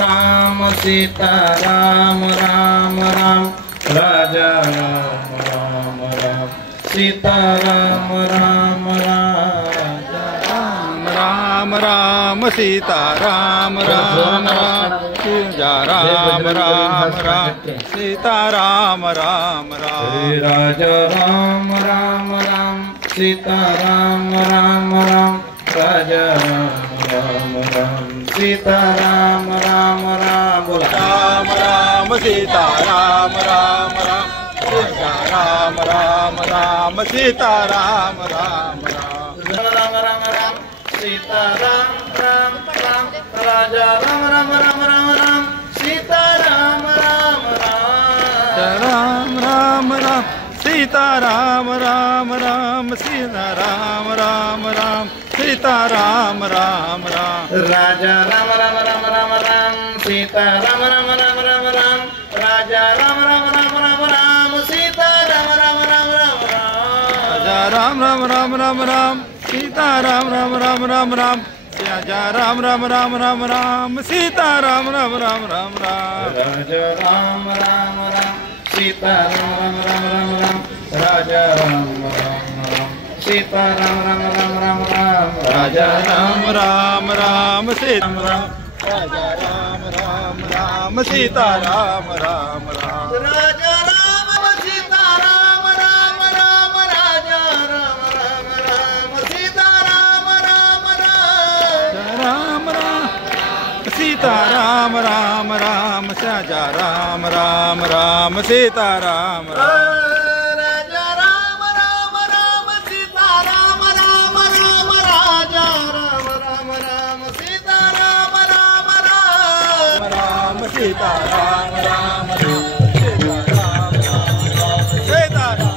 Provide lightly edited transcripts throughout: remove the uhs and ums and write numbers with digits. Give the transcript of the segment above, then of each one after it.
राम सीता राम राम राम राजा राम राम राम सीता राम राम राजा राम राम राम सीता राम राम राम सीता राम राम राम सीता राम राम राम राजा राम राम राम सीता राम राम राम राजा राम राम राम सीता राम राम राम बोला राम राम सीता राम राम राम सीता राम राम राम सीता राम राम राम राम राम राम सीता राम राम राम राजा राम राम राम राम राम सीता राम राम राम राम राम राम सीता राम राम राम सीता राम राम राम सीता राम राम राम राजा राम राम राम राम राम सीता राम राम राम राम राम राजा राम राम राम राम राम सीता राम राम राम राम राम राजा राम राम राम राम राम सीता राम राम राम राम राम राजा राम राम राम राम राम सीता राम राम राम राम राम राजा राम राम राम सीता राम राम राम राम राम राजा राम राम राम सीता राम राम राम राम राम राजा राम राम राम सीता राम राजा राम राम राम सीता राम राम राम राजा राम सीता राम राम राम राजा राम राम राम सीता राम राम राम राम राम सीता राम राम राम राजा राम राम राम सीता राम राम राजा राम राम राम सीता राम राम राम राजा राम राम राम सीता राम राम राम राम सीता राम राम राम सीता राम राम सीता राम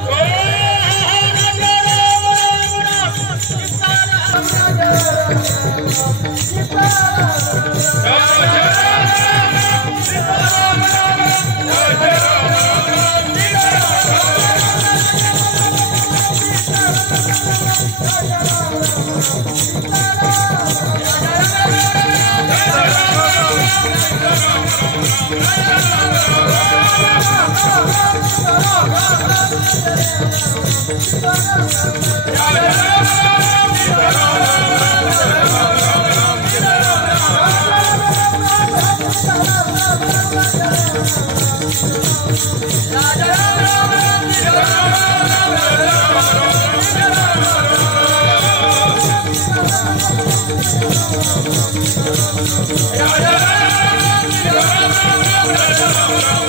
राम